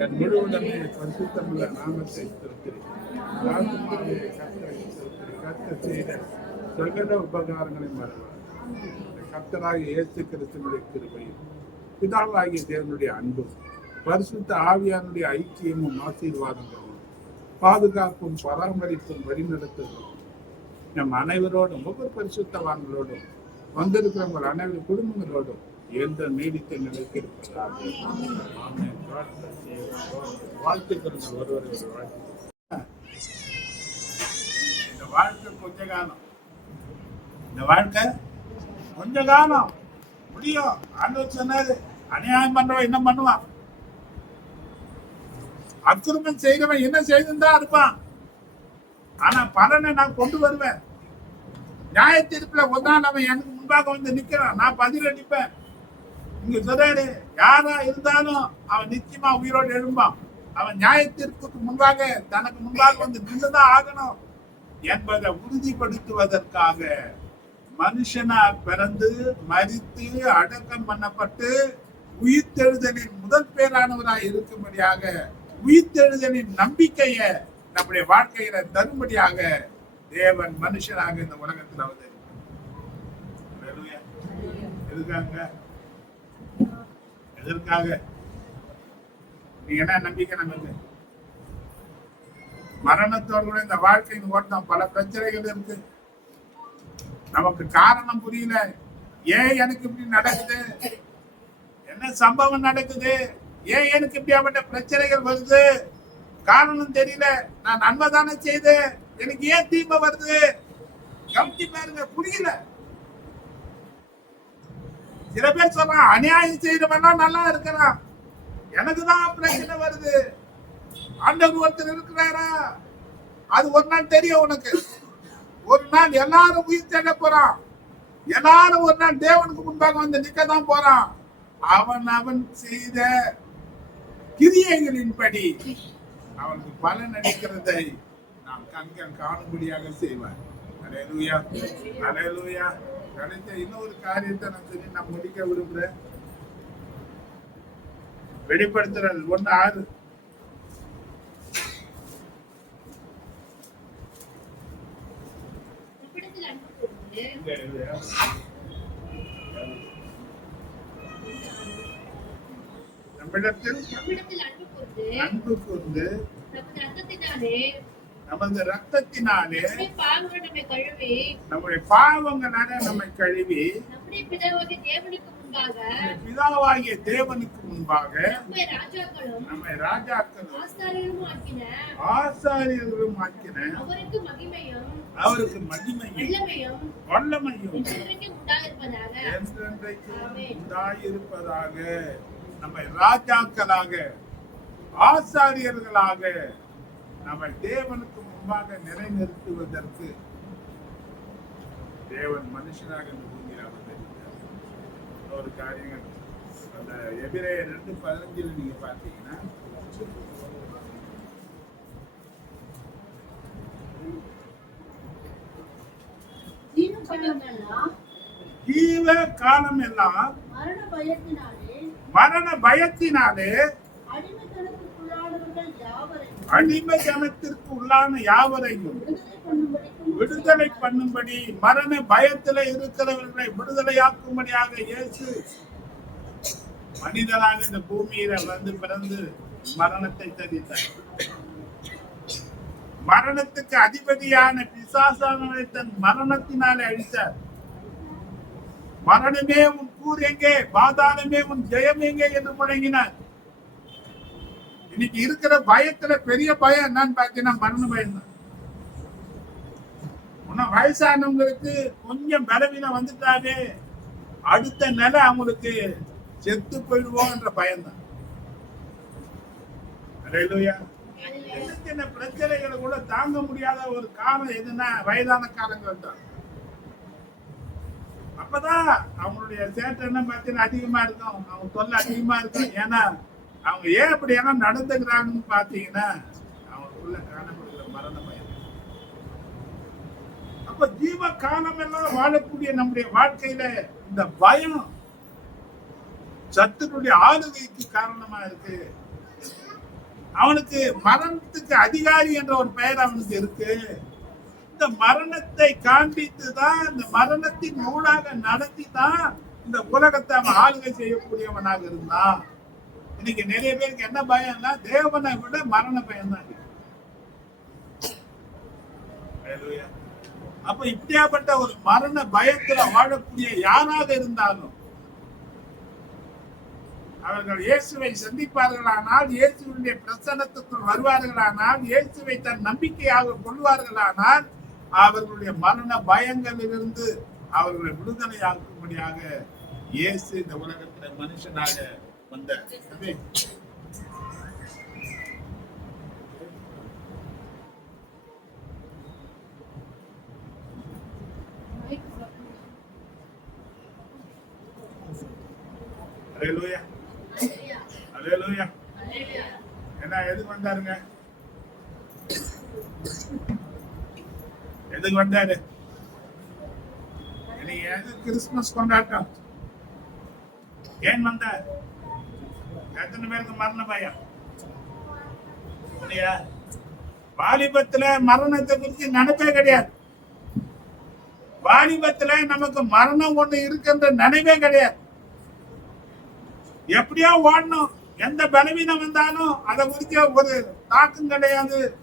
என் முழுவதுமே பரிசுத்தமுள்ள நாமத்தை ஸ்தோத்திரி. ஆத்மாவே செய்த சகல உபகாரங்களை மறவார் கர்த்தராகிய இயேசு கிறிஸ்துவனுடைய கிருபையும் பிதாவாகிய தேவனுடைய அன்பும் பரிசுத்த ஆவியானுடைய ஐக்கியமும் ஆசீர்வாதங்களும் பாதுகாப்பும் பராமரிப்பும் வழிநடத்துதலும் நம் அனைவரோடும் ஒவ்வொரு பரிசுத்தவான்களோடும் வந்திருக்கிறவங்க அனைவரு குடும்பங்களோடும் எந்த நீடித்து நிலைத்திருக்கிறார்கள் வாழ்த்துக்கள் வாழ்த்து இந்த வாழ்க்கை கொஞ்ச காலம். இந்த வாழ்க்கை கொஞ்ச காலம். முடியும். ஆண்டவர் சொன்னாரு அநியாயம் பண்றவன் என்ன பண்ணுவான். அக்கிரமம் செய்கிறவன் என்ன செய்துதான் இருப்பான். ஆனா பலனை நான் கொண்டு வருவேன். நியாய தீர்ப்புல ஒரு அவன் எனக்கு முன்பாக வந்து நிக்கிறான் நான் பதில் அடிப்பேன் இங்க சொல்றாரு யாரா இருந்தாலும் அவன் நிச்சயமா உயிரோடு எழும்பான். அவன் நியாயத்திற்கு முன்பாக தனக்கு முன்பாக வந்து நின்றுதான் ஆகணும் என்பதை உறுதிப்படுத்துவதற்காக மனுஷனா பிறந்து மறித்து அடக்கம் பண்ணப்பட்டு உயிர்த்தெழுதலின் முதல் பேரானவராய் இருக்கும்படியாக உயிர்த்தெழுதலின் நம்பிக்கைய நம்முடைய வாழ்க்கையில தரும்படியாக தேவன் மனுஷனாக இந்த உலகத்தில் வந்து எதற்காக? என்ன நம்பிக்கை நமக்கு? மரணத்தோடு கூட இந்த வாழ்க்கையின் ஓட்டம் பல பிரச்சனைகள் இருக்கு. நமக்கு காரணம் புரியல. ஏன் எனக்கு இப்படி நடக்குது? என்ன சம்பவம் நடக்குது? ஏன் எனக்கு இப்படியாப்பட்ட பிரச்சனைகள் வருது? காரணம் தெரியல. நான் நன்மை தானே செய்தேன். எனக்கு ஏன் தீமை வருது? கவனிச்சு பாருங்க புரியல. சில பேர் சொல்றான் அநியாயம் செய்யறவன் நல்லா இருக்கிறான். எனக்கு தான் பிரச்சனை வருது? ஆண்டவர் ஒருத்தர் இருக்கிறாரா? அது ஒரு நாள் தெரியும் உனக்கு. ஒரு நாள் எல்லாரும் உயிர் தேட போறான். எல்லாரும் ஒரு நாள் தேவனுக்கு முன்பாக வந்து நிக்க தான் போறான். அவன் அவன் செய்த கிரியைகளின்படி அவனுக்கு பலன் அளிக்கிறதை நாம் கண்கள் காணும்படியாக செய்வார். அலையலூயா அலையலூயா கிடைத்த இன்னொரு காரியத்தை நான் சொல்லி நான் முடிக்க விரும்புறேன். வெளிப்படுத்துறல் ஒண்ணு ஆறு. நம்மிடத்தில் அன்பு கூர்ந்து நமது ரத்தத்தினாலே நம்முடைய பாவங்களால நம்மை கழுவி பிதாவாகிய தேவனுக்கு முன்பாக நம்மை ராஜாக்களும் ஆசாரியர்களும் ஆக்கின. அவருக்கு மகிமையும் வல்லமையும். உண்டாயிருப்பதாக. நம்மை ராஜாக்களாக ஆசாரியர்களாக நம்மை தேவனுக்கு முன்பாக நிலைநிறுத்துவதற்கு தேவன் மனுஷனாக இந்த பூமியில் அவதரித்தார் ஒரு காரியங்கள். அந்த எபிரே ரெண்டு பதினஞ்சில் நீங்க பார்த்தீங்கன்னா ஜீவ காலம் எல்லாம் மரண பயத்தினாலே மரண பயத்தினாலே அடிமை ஜனத்திற்கு உள்ளான யாவரையும் விடுதலை பண்ணும்படி மரண பயத்துல இருக்கிறவர்களை விடுதலையாக்கும்படியாக இயேசு மனிதனாக இந்த பூமியில வந்து பிறந்து மரணத்தை தரித்தார். மரணத்துக்கு அதிபதியான பிசாசானவரை தன் மரணத்தினாலே அழித்தார். மரணமே உன் கூர் எங்கே? பாதாளமே உன் ஜெயம் எங்கே? என்று முழங்கினார். இன்னைக்கு இருக்கிற பயத்துல பெரிய பயம் என்னன்னு பார்த்தீங்கன்னா மரண பயம் தான். இன்னும் வயசானவங்களுக்கு கொஞ்சம் பலவீனம் வந்துட்டாவே அடுத்த நிலை அவங்களுக்கு செத்து போயிடுவோம்ன்ற பயம்தான் அல்லேலூயா சின்ன சின்ன பிரச்சனைகளை கூட தாங்க முடியாத ஒரு காலம் எதுன்னா வயதான காலங்கள் தான். அப்பதான் அவங்களுடைய சேட்டை என்ன பார்த்தீங்கன்னா அதிகமா இருக்கும். அவங்க தொல்லை அதிகமா இருக்கும். ஏன்னா அவங்க ஏன் அப்படி எல்லாம் நடந்துக்கிறாங்கன்னு பார்த்தீங்கன்னா அவங்களுக்குள்ள காணப்படுகிற மரண பயம் அப்ப ஜீவ காலம் எல்லாம் வாழக்கூடிய நம்முடைய வாழ்க்கையில இந்த பயம் சத்துனுடைய ஆளுகைக்கு காரணமா இருக்கு. அவனுக்கு மரணத்துக்கு அதிகாரி என்ற ஒரு பெயர் அவனுக்கு இருக்கு. இந்த மரணத்தை காண்பித்து தான் இந்த மரணத்தின் ஊடாக நடத்தி தான் இந்த உலகத்தை அவன் ஆளுகை செய்யக்கூடியவனாக இருந்தான். இன்னைக்கு நிறைய பேருக்கு என்ன பயம்னா தேவனை விட மரண பயம் தான் அப்ப இப்படியாப்பட்ட ஒரு மரண பயத்துல வாழக்கூடிய யாராக இருந்தாலும் அவர்கள் இயேசுவை சந்திப்பார்களானால் இயேசுவினுடைய பிரசனத்துக்குள் வருவார்களானால் இயேசுவை தன் நம்பிக்கையாக கொள்வார்களானால் அவர்களுடைய மரண பயங்களிலிருந்து அவர்களை விடுதலையாக்கும்படியாக இயேசு இந்த உலகத்தில் மனுஷனாக வந்த. என்ன எதுக்கு வந்தாருங்க? எதுக்கு வந்தாரு? இன்னைக்கு எது கிறிஸ்துமஸ் கொண்டாட்டம்? ஏன் வந்தார்? எத்தனை பேருக்கு மரண பயம்? இல்லையா? வாலிபத்துல மரணத்தை குறித்து நினைப்பே கிடையாது. வாலிபத்துல நமக்கு மரணம் ஒண்ணு இருக்குன்ற நினைவே கிடையாது. எப்படியோ ஓடணும். எந்த பலவீனம் வந்தாலும் அதை குறிக்க ஒரு தாக்கம் கிடையாது.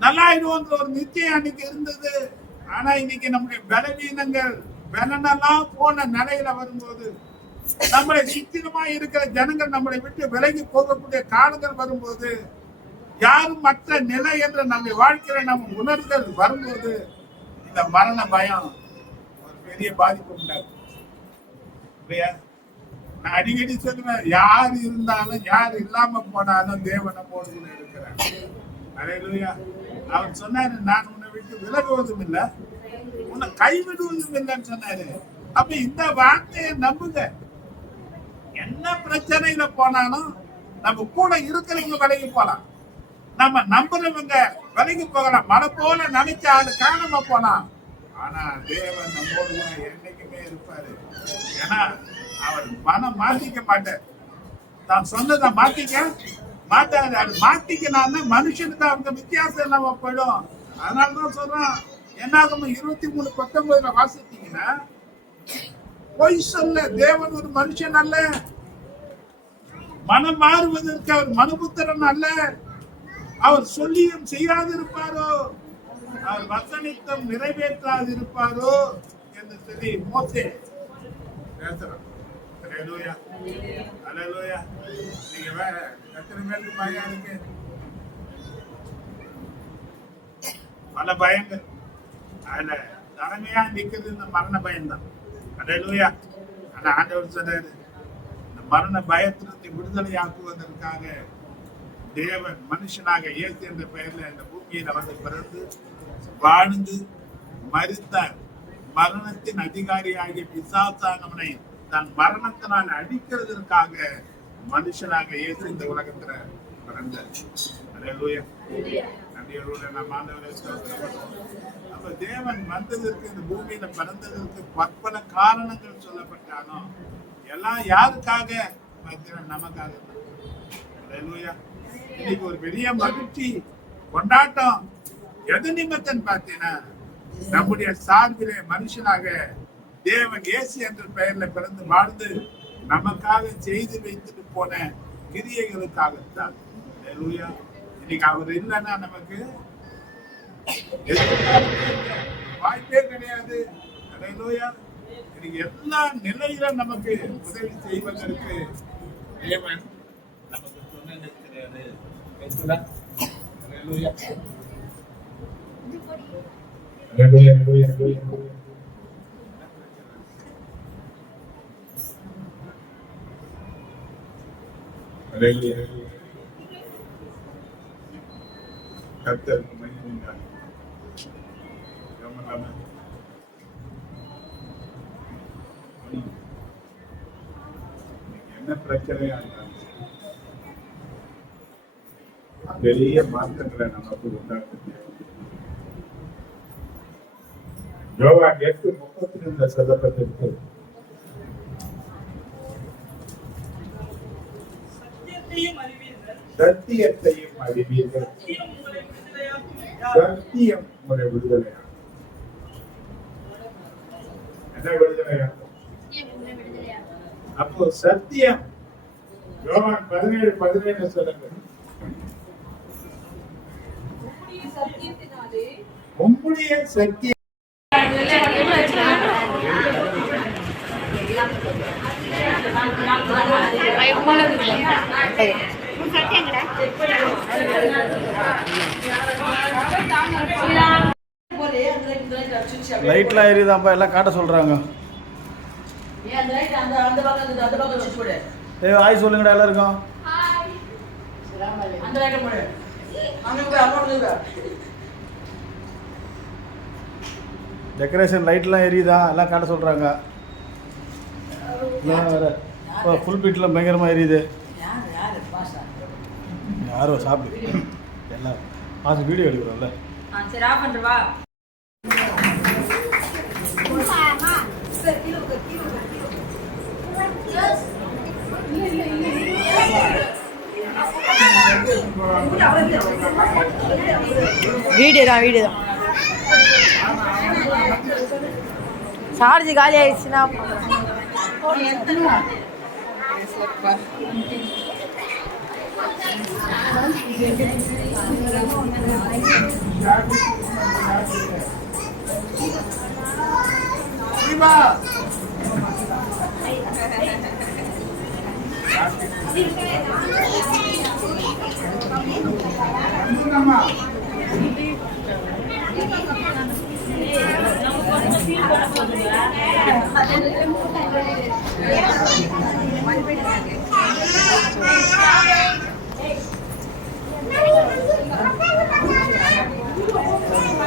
நல்லாயிடுவோன்ற ஒரு நிச்சயம் அன்னைக்கு இருந்தது. ஆனா இன்னைக்கு நம்முடைய பலவீனங்கள் பலனெல்லாம் போன நிலையில வரும்போது நம்மளை சித்திரமா இருக்கிற ஜனங்கள் நம்மளை விட்டு விலகி போகக்கூடிய காலங்கள் வரும்போது யாரும் மற்ற நிலை என்ற நம்மை வாழ்க்கையில நம்ம உணர்தல் வரும்போது இந்த மரண பயம் ஒரு பெரிய பாதிப்பு உண்டாகும். இல்லையா? நான் அடிக்கடி சொல்லுவேன் யார் இருந்தாலும் யார் இல்லாம போனாலும் தேவனை நம்மோடு இருக்கிறேன் இருக்கிறார். அவர் சொன்னாரு நான் உன்னை விட்டு விலகுவதும் இல்லை உன்னை கைவிடுவதும் இல்லைன்னு சொன்னாரு. அப்ப இந்த வார்த்தையை நம்புங்க. என்ன பிரச்சனையில போனாலும் நம்ம கூட இருக்கிறவங்க விலகி போலாம். நம்ம நம்புறவங்க விலகி போகலாம். மழை போல நினைச்ச ஆளு காணாம போலாம் ஆனா தேவன் நம்மோடு என்னைக்குமே இருப்பாரு. ஏன்னா அவர் மனம் மாத்திக்க மாட்டார். தான் சொன்னதை மாத்திக்க மாட்டாரு. அது மாத்திக்கினான்னா மனுஷனுக்கு அவங்க வித்தியாசம் இல்லாம போயிடும். அதனாலதான் சொல்றான் என்னாகும் இருபத்தி மூணு பத்தொன்பதுல வாசித்தீங்கன்னா பொய் சொல்ல தேவன் ஒரு மனுஷன் அல்ல. மனம் மாறுவதற்கு அவர் மனுபுத்திரன் அல்ல. அவர் சொல்லியும் செய்யாது இருப்பாரோ அவர் வசனித்தம் நிறைவேற்றாது இருப்பாரோ என்று சொல்லி மோசே பேசுறான் அல்லேலூயா அல்லேலூயா நீங்க வேற எத்தனை பேருக்கு பயம் இருக்கு. பல பயங்கள். அதுல தலைமையா நிக்கிறது இந்த மரண பயம்தான். அல்லேலூயா ஆனா ஆண்டவர் சொல்றாரு மரண பயத்திலிருந்து விடுதலையாக்குவதற்காக தேவன் மனுஷனாக இயேசு என்ற பெயர்ல இந்த பூமியில வந்து பிறந்து வாழ்ந்து மரித்தார் மரணத்தின் அதிகாரியாகிய பிசாசானவனை தன் மரணத்தினால் அடிக்கிறதற்காக மனுஷனாக இயேசு இந்த உலகத்துல பிறந்தார். அப்ப தேவன் வந்ததற்கு இந்த பூமியில பிறந்ததற்கு பற்பல காரணங்கள் சொல்லப்பட்டாலும் எல்லாம் யாருக்காக? பார்த்தீங்கன்னா நமக்காக. இன்னைக்கு ஒரு பெரிய மகிழ்ச்சி கொண்டாட்டம். எது நிமித்தம் பார்த்தீங்கன்னா நம்முடைய சார்பிலே மனுஷனாக தேவன் இயேசு என்ற பெயர்ல பிறந்து வாழ்ந்து நமக்காக செய்து வைத்துட்டு போன கிரியைகளுக்காகத்தான். இன்னைக்கு அவர் இல்லைன்னா நமக்கு வாய்ப்பே கிடையாது. இன்னைக்கு எல்லா நிலையில நமக்கு உதவி செய்வதற்கு தேவன் நமக்கு துணை நிற்கிறாரு என்ன பிரச்சனையா இருந்தாலும் பெரிய மாற்றங்களை நமக்கு உண்டாக்குது யோகா எட்டு முப்பத்தி ரெண்டுல சொல்லப்பட்டிருக்கு சத்தியத்தையும் அறிவீர்கள். சத்தியம் உங்களை விடுதலையாகும் என்ன விடுதலையாகும். அப்போ சத்தியம். யோவான் பதினேழு பதினேழு சொல்லுங்க. சத்தியத்தினாலே உம்முடைய சத்தியம் லைட்லாம் எரியுதாப்பா எல்லாம் காட்ட சொல்கிறாங்க ஏ ஆய் சொல்லுங்கடா எல்லாருக்கும். அந்த லைட்டை போடு. அங்க போய் அமௌண்ட் போய் டெக்கரேஷன் லைட்லாம் எரியுதா? எல்லாம் காட்ட சொல்கிறாங்க வேறு. இப்போ ஃபுல் பீட்டில் பயங்கரமாக எரியுது. யார்? சாப்பிடு. எல்லாம் பாஸ் வீடியோ எடுக்கிறோம்ல. ஆ சரி ஆஃப் பண்ணிட்டு வீடியோ தான் வீடியோ தான். சார்ஜ் காலி ஆயிடுச்சுன்னா. சிவா வந்துங்கம்மா.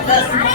என்ன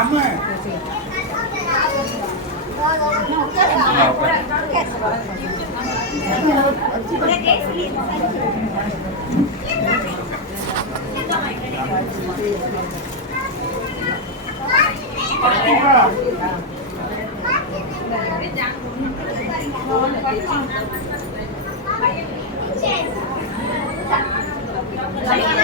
അമ്മ Thank you.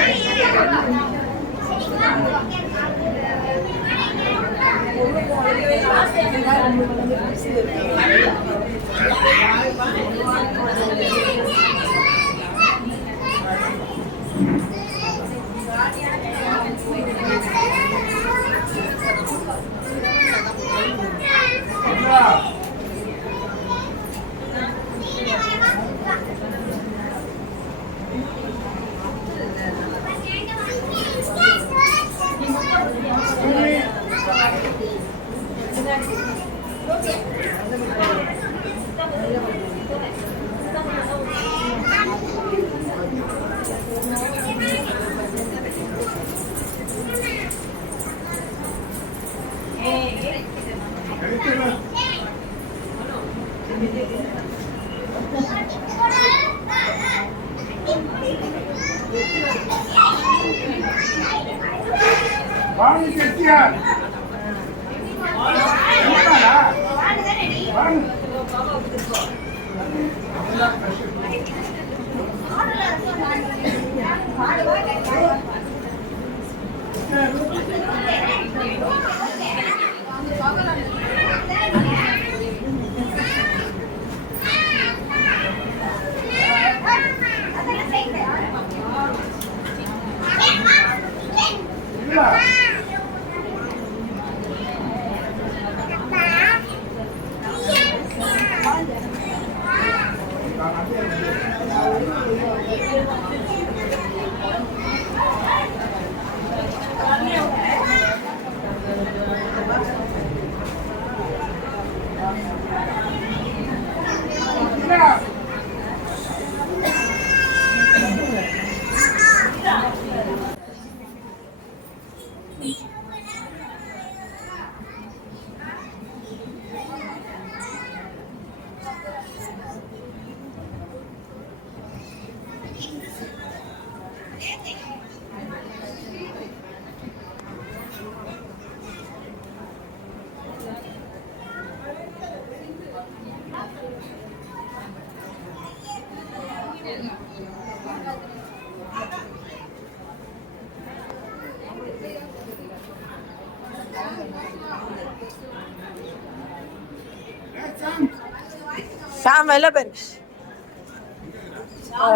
Sam எல்லாம் பேர்.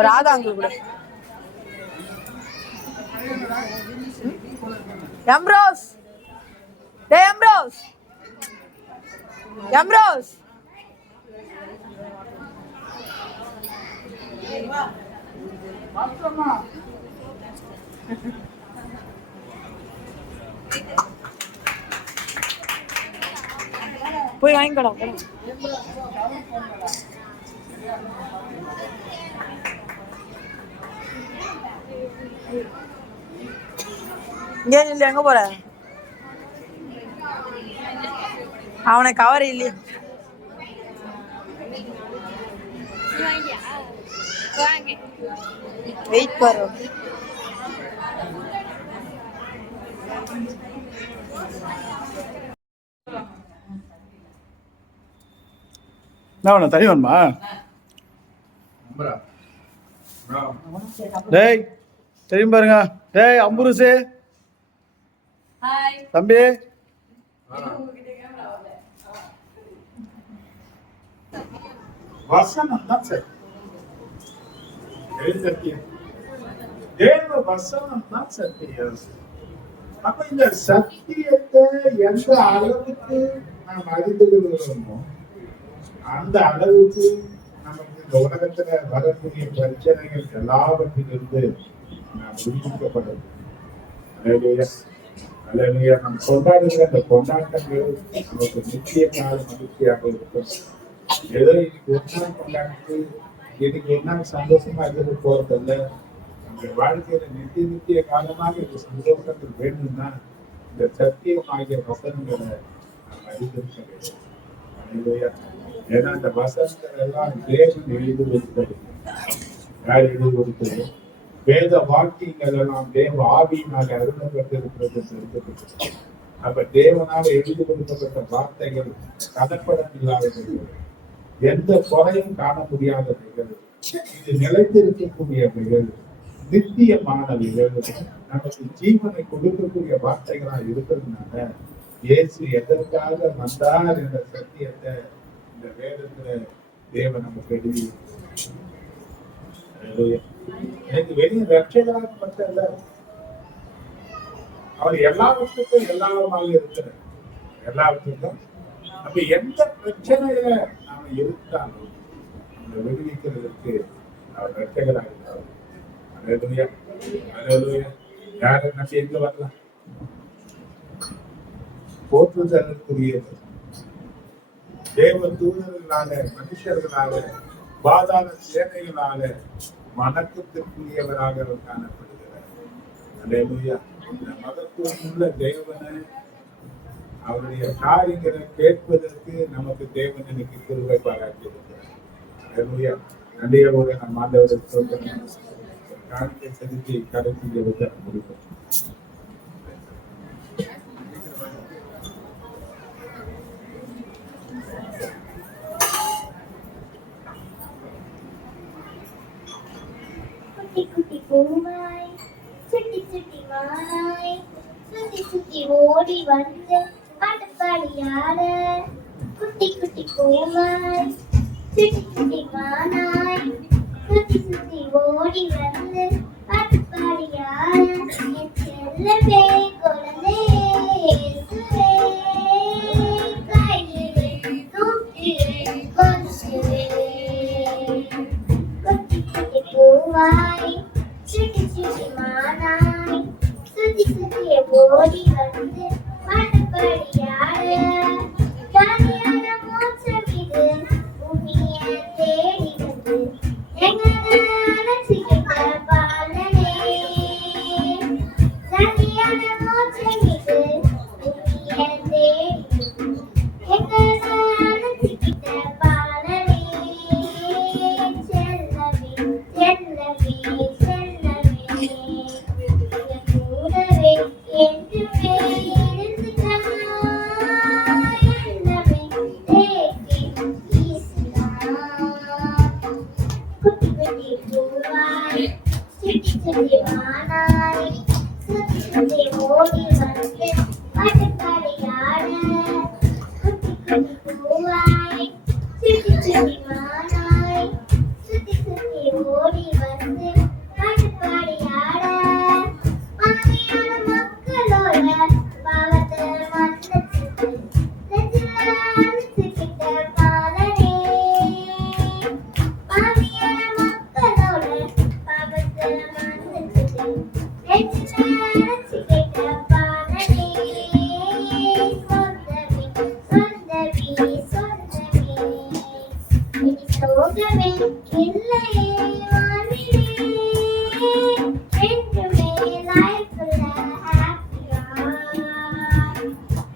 ராதா அங்கிள் கூட எம்ரோஸ். டே எம்ரோஸ். எம்ரோஸ். போய் வாங்கிக்கடா போடா. இல்லை எங்க போற? அவனை கவர் இல்லையே. வெயிட் கரோ என்ன தனி வேணுமா? டேய் தெரியும் பாருங்க. டேய் அம்புருசு. ஹாய் தம்பி. வசனம் தான் சரி. தேவ வசனம் தான் சத்தியம் அப்ப இந்த சத்தியத்தை எந்த அளவுக்கு நாம் அறிந்து கொள்கிறோமோ அந்த அளவுக்கு இந்த உலகத்துல வரக்கூடிய பிரச்சனைகள் எல்லாவற்றிலிருந்து நாம் விடுவிக்கப்படும் அல்லேலூயா. நாம் கொண்டாடுகிற அந்த கொண்டாட்டங்கள் நமக்கு நித்திய கால மகிழ்ச்சியாக இருக்கும். ஏதோ இன்னைக்கு ஒரு நாள் கொண்டாடிட்டு இன்னைக்கு ஒரு நாள் சந்தோஷமா இருந்துட்டு போறதில்ல. நம்ம வாழ்க்கையில நித்திய நித்திய காலமாக இந்த சந்தோஷங்கள் வேணும்னா இந்த சத்தியமாகிய வசனங்களை நாம் அறிந்திருக்க வேண்டும். அல்லேலூயா. ஏன்னா அந்த வசனங்கள் எல்லாம் தேவன் எழுதி கொடுத்தது யார் எழுதி கொடுத்தது வேத வாக்கியங்கள் எல்லாம் தேவ ஆவியினால் அருளப்பட்டிருக்கிறது தெரிந்து அப்ப தேவனால் எழுதி கொடுக்கப்பட்ட வார்த்தைகள் கதப்படம் இல்லாதவைகள் எந்த குறையும் காண முடியாதவைகள் இது நிலைத்திருக்கக்கூடியவைகள். நித்தியமானவைகள். நமக்கு ஜீவனை கொடுக்கக்கூடிய வார்த்தைகளா இருக்கிறதுனால இயேசு எதற்காக வந்தார் என்ற சத்தியத்தை இந்த வேதத்துல தேவன் நமக்கு எழுதி எனக்கு வெளியே ரட்சகராக மட்டுமல்ல அவர் எல்லாவற்றுக்கும் எல்லாருமாக இருக்கிறார். எல்லாவற்றுக்கும். அப்ப எந்த பிரச்சனையில நாம இருந்தாலும் அந்த விடுவிக்கிறதுக்கு அவர் ரட்சகராக இருக்கிறார். Hallelujah. Hallelujah. யாரை நம்பி எங்க வரலாம் போற்றுதலுக்குரியவர். தேவ தூதர்களால மனுஷர்களால பாதாள சேனைகளால வணக்கத்திற்குரியவராக அவர் காணப்படுகிறார். அல்லேலூயா இந்த மகத்துவமுள்ள தேவனை அவருடைய காரியங்களை கேட்பதற்கு நமக்கு தேவன் எனக்கு கிருவை பாராட்டியிருக்கிறார். நன்றியோடு நம் ஆண்டவருக்கு காணிக்கை செலுத்தி கடைசி முடிப்போம் குட்டி குட்டி பூமாய் சுட்டி சுட்டி மானாய் சுத்தி சுத்தி ஓடி வந்து பாட்டு பாடியாட குட்டி குட்டி கோமாய் சுட்டி சுட்டி மானாய். சுத்தி சுத்தி ஓடி வந்து பாட்டு பாடியாட என் செல்லமே குழந்தை பூவாய் சுட்டி சுட்டி மானாய். சுத்தி ஓடி வந்து 月亮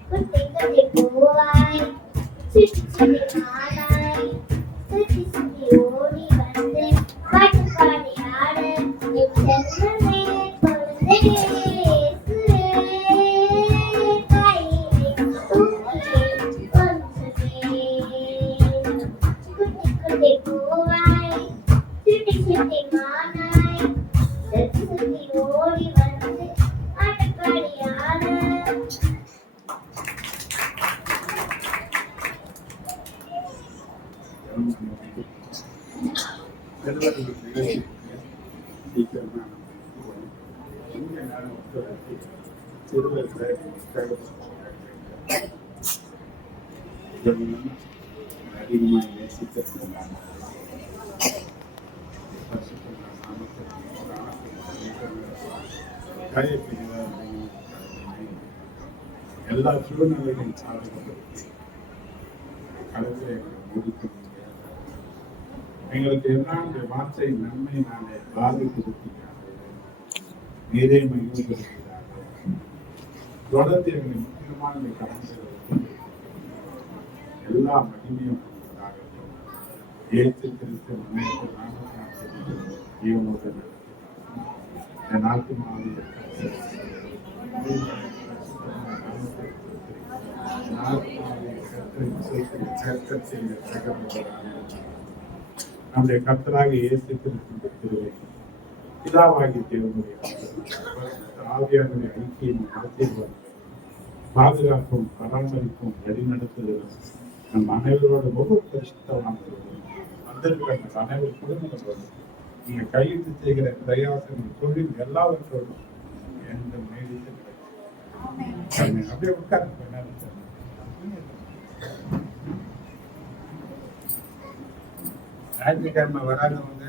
ก๋วยเตี๋ยวเด็กบวยสิบสิบหาย அதிகமாக எல்லா சூழ்நிலைகளும் சார்ந்து கடவுளை முடிக்க முடியாது எங்களுக்கு எல்லாம் வார்த்தை நன்மை நாங்கள் பாதித்திருக்கிறார்கள் நீரே மகிழ்ந்திருக்கிறார்கள் தொடர்ந்து எங்களை முக்கியமான இந்த எல்லா மகிமையும் உண்டாகட்டும். கிறிஸ்து ஜீவனோடு என் செய்த நம்முடைய கர்த்தராக இயேசு கிறிஸ்துவின் திருவை பிதாவாகிய தேவனுடைய ஆவியானுடைய ஐக்கியம் ஆசீர்வாதம் பாதுகாப்பும் பராமரிப்பும் வழிநடத்துதலும் நம் அனைவரோட ஒவ்வொரு பரிசுத்தமான வந்திருக்கிற அனைவர் குடும்பங்களோடு நீங்க கையிட்டு செய்கிற பிரயாசங்கள் தொழில் எல்லாவற்றோடும் எந்த கிடைக்கும் அப்படியே உட்கார்ந்து. ஞாயிற்றுக்கிழமை வராதவங்க